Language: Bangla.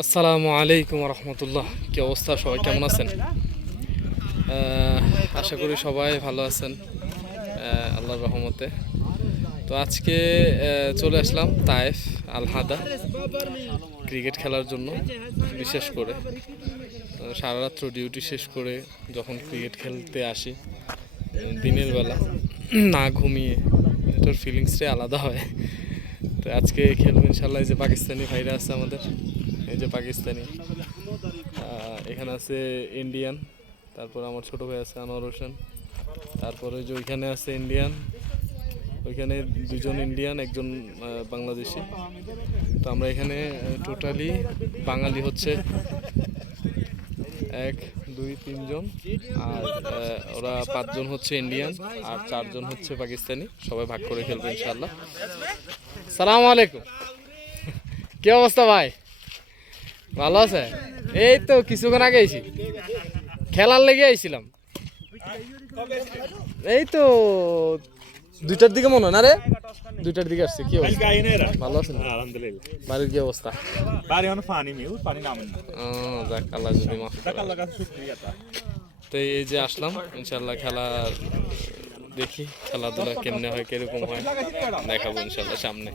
আসসালামু আলাইকুম রহমতুল্লাহ। কি অবস্থা, সবাই কেমন আছেন? আশা করি সবাই ভালো আছেন আল্লাহর রহমতে। তো আজকে চলে আসলাম তায়েফ আল হাদা ক্রিকেট খেলার জন্য। বিশেষ করে সারা রাত্র ডিউটি শেষ করে যখন ক্রিকেট খেলতে আসি দিনের বেলা না ঘুমিয়ে, এটার ফিলিংসটাই আলাদা হয়। তো আজকে খেলবো ইনশাল্লাহ। এই যে পাকিস্তানি ভাইরা আছে আমাদের, এই যে পাকিস্তানি, এখানে আছে ইন্ডিয়ান, তারপর আমার ছোট ভাই আছে আনোয়ার হোসেন, তারপরে যে ওইখানে আছে ইন্ডিয়ান, ওইখানে দুজন ইন্ডিয়ান একজন বাংলাদেশি। তো আমরা এখানে টোটালি বাঙালি হচ্ছে 1 2 3 জন, আর ওরা 5 জন হচ্ছে ইন্ডিয়ান আর 4 জন হচ্ছে পাকিস্তানি। সবাই ভাগ করে খেলবো ইনশাল্লাহ। সালাম আলাইকুম। কি অবস্থা ভাই, ভালো আছে? এই তো কিছুক্ষণ আগে আইছি, খেলার লেগে আইছিলাম। এই তো 2টার দিকে মনে হয় না রে, 2টার দিকে আসছে। কি অবস্থা, ভালো আছেন? আলহামদুলিল্লাহ। বাড়ির কি অবস্থা? বাড়ি অনেক পানি মিল পানি নামেন না। যাক, আল্লাহ যদি মাফ করে। আল্লাহর কাছে শুকরিয়া। তো এই যে আসলাম ইনশাল্লাহ, খেলা দেখি, খেলাধুলা কেমনে হয়, কিরকম হয় দেখাবো ইনশাল্লাহ সামনে।